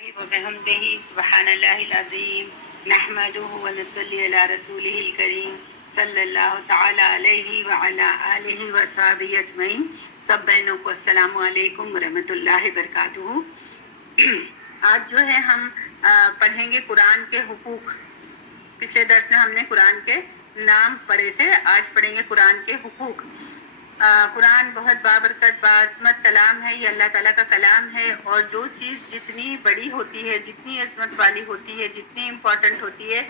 وبحمده سبحان اللہ العظیم نحمده ونصلی علی رسولہ الکریم صلی اللہ تعالی علیہ وعلی آلہ وصحبہ اجمعین. سب بہنوں کو السلام علیکم ورحمۃ اللہ وبرکاتہ. آج جو ہے ہم پڑھیں گے قرآن کے حقوق. پچھلے درس میں ہم نے قرآن کے نام پڑھے تھے، آج پڑھیں گے قرآن کے حقوق. قرآن بہت بابرکت باعظمت کلام ہے، یہ اللہ تعالیٰ کا کلام ہے، اور جو چیز جتنی بڑی ہوتی ہے، جتنی عظمت والی ہوتی ہے، جتنی امپورٹنٹ ہوتی ہے،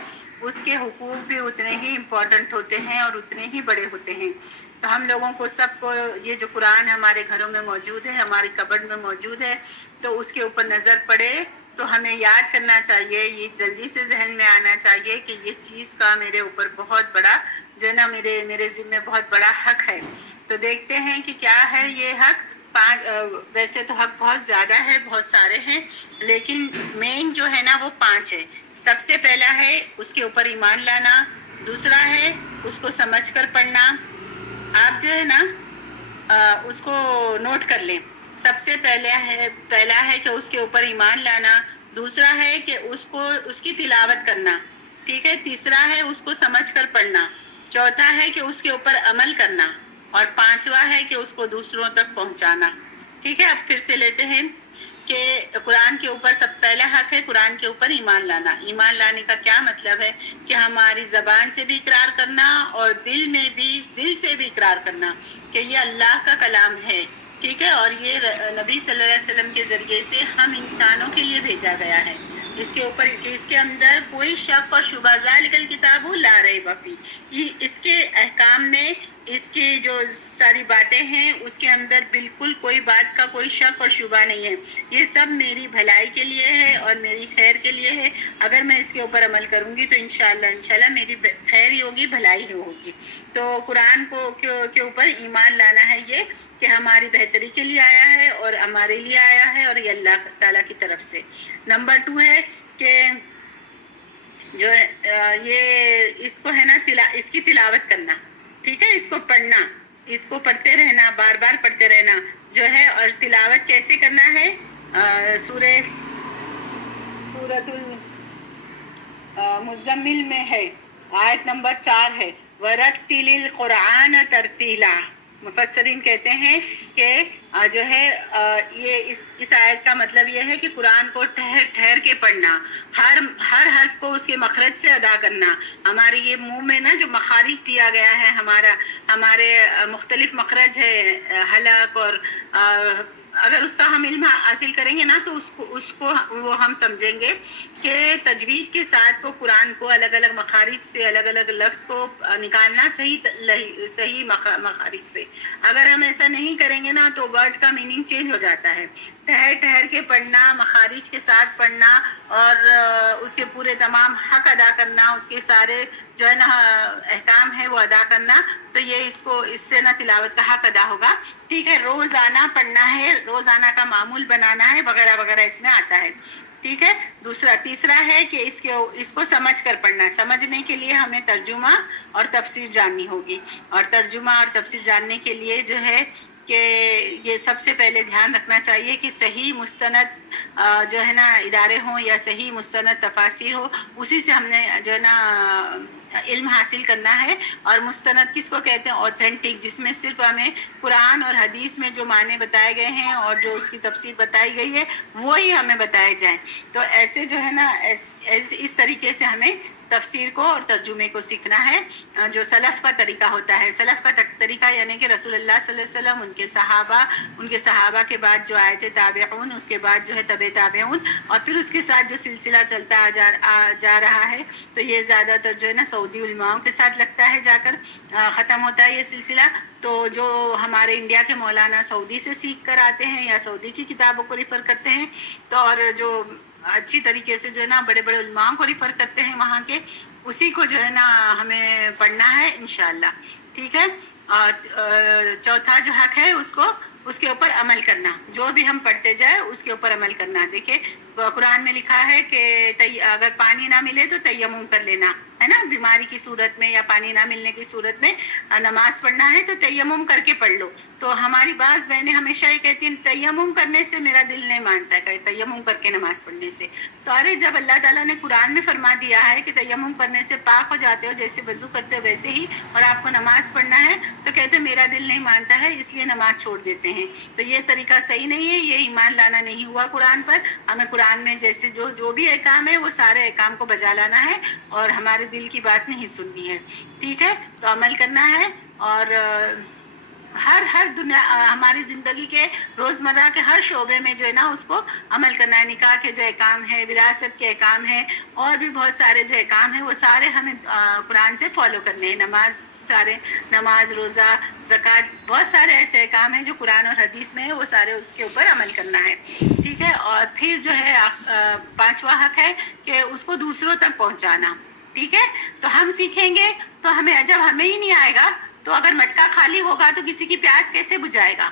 اس کے حقوق بھی اتنے ہی امپورٹنٹ ہوتے ہیں اور اتنے ہی بڑے ہوتے ہیں. تو ہم لوگوں کو سب کو یہ جو قرآن ہمارے گھروں میں موجود ہے، ہماری کبڈ میں موجود ہے، تو اس کے اوپر نظر پڑے تو ہمیں یاد کرنا چاہیے، یہ جلدی سے ذہن میں آنا چاہیے کہ یہ چیز کا میرے اوپر بہت بڑا جو ہے نا میرے ذمہ بہت بڑا حق ہے. تو دیکھتے ہیں کہ کیا ہے یہ حق. ویسے تو حق بہت زیادہ ہے، بہت سارے ہیں، لیکن مین جو ہے نا وہ 5 ہے. سب سے پہلا ہے اس کے اوپر ایمان لانا، دوسرا ہے اس کو سمجھ کر پڑھنا. آپ جو ہے نا اس کو نوٹ کر لیں. سب سے پہلا ہے کہ اس کے اوپر ایمان لانا، دوسرا ہے کہ اس کی تلاوت کرنا، ٹھیک ہے، تیسرا ہے اس کو سمجھ کر پڑھنا، چوتھا ہے کہ اس کے اوپر عمل کرنا، اور 5واں ہے کہ اس کو دوسروں تک پہنچانا. ٹھیک ہے، اب پھر سے لیتے ہیں کہ قرآن کے اوپر سب پہلا حق ہے قرآن کے اوپر ایمان لانا. ایمان لانے کا کیا مطلب ہے کہ ہماری زبان سے بھی اقرار کرنا اور دل سے بھی اقرار کرنا کہ یہ اللہ کا کلام ہے، ٹھیک ہے، اور یہ نبی صلی اللہ علیہ وسلم کے ذریعے سے ہم انسانوں کے لیے بھیجا گیا ہے. اس کے اوپر اس کے اندر کوئی شک اور شبہ ذالک الکتاب لا ریب فیہ، اس کے احکام میں اس کی جو ساری باتیں ہیں اس کے اندر بالکل کوئی بات کا کوئی شک اور شبہ نہیں ہے. یہ سب میری بھلائی کے لیے ہے اور میری خیر کے لیے ہے. اگر میں اس کے اوپر عمل کروں گی تو انشاءاللہ میری خیر ہی ہوگی، بھلائی ہی ہوگی. تو قرآن کے اوپر ایمان لانا ہے یہ کہ ہماری بہتری کے لیے آیا ہے اور ہمارے لیے آیا ہے، اور یہ اللہ تعالیٰ کی طرف سے. نمبر 2 ہے کہ جو یہ اس کو ہے نا اس کی تلاوت کرنا، ٹھیک ہے، اس کو پڑھنا، اس کو پڑھتے رہنا، بار بار پڑھتے رہنا جو ہے. اور تلاوت کیسے کرنا ہے؟ سورۃ المزمل میں ہے، آیت نمبر 4 ہے، وَرَتِّلِ الْقُرْآنَ تَرْتِيلًا. مفسرین کہتے ہیں کہ جو ہے یہ اس آیت کا مطلب یہ ہے کہ قرآن کو ٹھہر کے پڑھنا، ہر حرف کو اس کے مخرج سے ادا کرنا. ہمارے یہ منہ میں نا جو مخارج دیا گیا ہے، ہمارے مختلف مخرج ہے، حلق، اور اگر اس کا ہم علم حاصل کریں گے نا تو اس کو وہ ہم سمجھیں گے کہ تجوید کے ساتھ کو قرآن کو الگ الگ مخارج سے، الگ الگ لفظ کو نکالنا صحیح مخارج سے. اگر ہم ایسا نہیں کریں گے نا تو ورڈ کا میننگ چینج ہو جاتا ہے. ٹھہر کے پڑھنا، مخارج کے ساتھ پڑھنا، اور اس کے پورے تمام حق ادا کرنا، اس کے سارے جو ہے نا احکام ہے وہ ادا کرنا، تو یہ اس سے نا تلاوت کا حق ادا ہوگا. ٹھیک ہے، روزانہ پڑھنا ہے، روزانہ کا معمول بنانا ہے، وغیرہ وغیرہ اس میں آتا ہے. ٹھیک ہے. تیسرا ہے کہ اس کو سمجھ کر پڑھنا. سمجھنے کے لیے ہمیں ترجمہ اور تفسیر جاننی ہوگی، اور ترجمہ اور تفسیر جاننے کے لیے جو ہے کہ یہ سب سے پہلے دھیان رکھنا چاہیے کہ صحیح مستند جو ہے نا ادارے ہوں یا صحیح مستند تفاسیر ہو، اسی سے ہم نے جو ہے نا علم حاصل کرنا ہے. اور مستند کس کو کہتے ہیں؟ اوتھینٹک، جس میں صرف ہمیں قرآن اور حدیث میں جو معنی بتائے گئے ہیں اور جو اس کی تفسیر بتائی گئی ہے وہی ہمیں بتائے جائیں. تو ایسے جو ہے نا اس طریقے سے ہمیں تفسیر کو اور ترجمے کو سیکھنا ہے، جو سلف کا طریقہ ہوتا ہے. سلف کا طریقہ یعنی کہ رسول اللہ صلی اللہ علیہ وسلم، ان کے صحابہ کے بعد جو آئے تھے تابعون، اس کے بعد جو ہے تبع تابعون، اور پھر اس کے ساتھ جو سلسلہ چلتا جا رہا ہے. تو یہ زیادہ تر جو ہے نا سعودی علماؤں کے ساتھ لگتا ہے، جا کر ختم ہوتا ہے یہ سلسلہ. تو جو ہمارے انڈیا کے مولانا سعودی سے سیکھ کر آتے ہیں یا سعودی کی کتابوں کو ریفر کرتے ہیں، تو اور جو اچھی طریقے سے جو ہے نا بڑے بڑے علماء کو ریفر کرتے ہیں وہاں کے، اسی کو جو ہے نا ہمیں پڑھنا ہے انشاءاللہ. ٹھیک ہے. اور چوتھا جو حق ہے اس کے اوپر عمل کرنا، جو بھی ہم پڑھتے جائے اس کے اوپر عمل کرنا. دیکھیں قرآن میں لکھا ہے کہ اگر پانی نہ ملے تو تیمم کر لینا ہے نا، بیماری کی صورت میں یا پانی نہ ملنے کی صورت میں نماز پڑھنا ہے تو تیمم کر کے پڑھ لو. تو ہماری بعض بہنیں ہمیشہ یہ کہتی ہیں تیمم کرنے سے میرا دل نہیں مانتا ہے، تیمم کر کے نماز پڑھنے سے. تو ارے جب اللہ تعالیٰ نے قرآن میں فرما دیا ہے کہ تیمم کرنے سے پاک ہو جاتے ہو، جیسے وضو کرتے ہو ویسے ہی، اور آپ کو نماز پڑھنا ہے، تو کہتے میرا دل نہیں مانتا ہے اس لیے نماز چھوڑ دیتے ہیں. تو یہ طریقہ صحیح نہیں ہے، یہ ایمان لانا نہیں ہوا قرآن پر. ہمیں قرآن میں جیسے جو بھی احکام ہے وہ سارے احکام کو بجا لانا ہے اور ہمارے دل کی بات نہیں سننی ہے. ٹھیک ہے، تو عمل کرنا ہے. اور ہر دنیا ہماری زندگی کے روزمرہ کے ہر شعبے میں جو ہے نا اس کو عمل کرنا ہے. نکاح کے جو احکام ہے، وراثت کے احکام ہے، اور بھی بہت سارے جو احکام ہیں وہ سارے ہمیں قرآن سے فالو کرنے ہیں. نماز، روزہ، زکوٰۃ، بہت سارے ایسے احکام ہیں جو قرآن اور حدیث میں ہے، وہ سارے اس کے اوپر عمل کرنا ہے. ٹھیک ہے، اور پھر جو ہے 5واں حق ہے کہ اس کو دوسروں تک پہنچانا. ٹھیک ہے، تو ہم سیکھیں گے تو جب ہمیں ہی نہیں آئے گا تو اگر مٹکا خالی ہوگا تو کسی کی پیاس کیسے بجھائے گا؟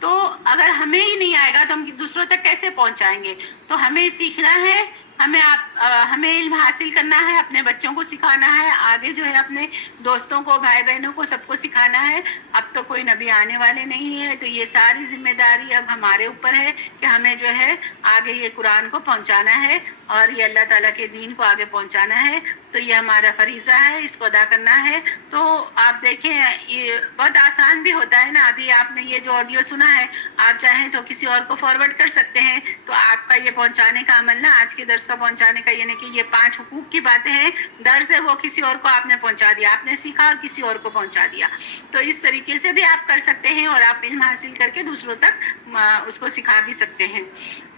تو اگر ہمیں ہی نہیں آئے گا تو ہم دوسروں تک کیسے پہنچائیں گے؟ تو ہمیں سیکھنا ہے، ہمیں علم حاصل کرنا ہے، اپنے بچوں کو سکھانا ہے، آگے جو ہے اپنے دوستوں کو، بھائی بہنوں کو، سب کو سکھانا ہے. اب تو کوئی نبی آنے والے نہیں ہے، تو یہ ساری ذمہ داری اب ہمارے اوپر ہے کہ ہمیں جو ہے آگے یہ قرآن کو پہنچانا ہے اور یہ اللہ تعالیٰ کے دین کو آگے پہنچانا ہے. تو یہ ہمارا فریضہ ہے، اس کو ادا کرنا ہے. تو آپ دیکھیں یہ بہت آسان بھی ہوتا ہے نا. ابھی آپ نے یہ جو آڈیو سنا ہے، آپ چاہیں تو کسی اور کو فارورڈ کر سکتے ہیں. تو آپ کا یہ پہنچانے کا عمل نا، آج کے درس کا پہنچانے کا، یعنی کہ یہ 5 حقوق کی باتیں ہیں، درس ہے وہ کسی اور کو آپ نے پہنچا دیا، آپ نے سیکھا اور کسی اور کو پہنچا دیا. تو اس طریقے سے بھی آپ کر سکتے ہیں اور آپ علم حاصل کر کے دوسروں تک اس کو سکھا بھی سکتے ہیں.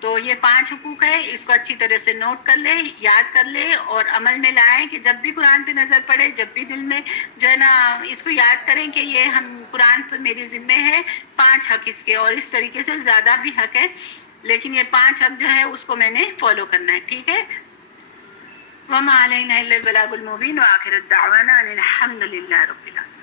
تو یہ 5 حقوق ہے، اس کو اچھی طرح سے نوٹ کر لیں، یاد کر لیں اور عمل میں لائیں کہ جب بھی قرآن پہ نظر پڑے، جب بھی دل میں جو ہے نا اس کو یاد کریں کہ یہ قرآن پر میری ذمہ ہے 5 حق اس کے، اور اس طریقے سے زیادہ بھی حق ہے، لیکن یہ 5 حق جو ہے اس کو میں نے فالو کرنا ہے. ٹھیک ہے، وما علینا الا البلاغ المبین، وآخر الدعوانا ان الحمد للہ رب العالمین.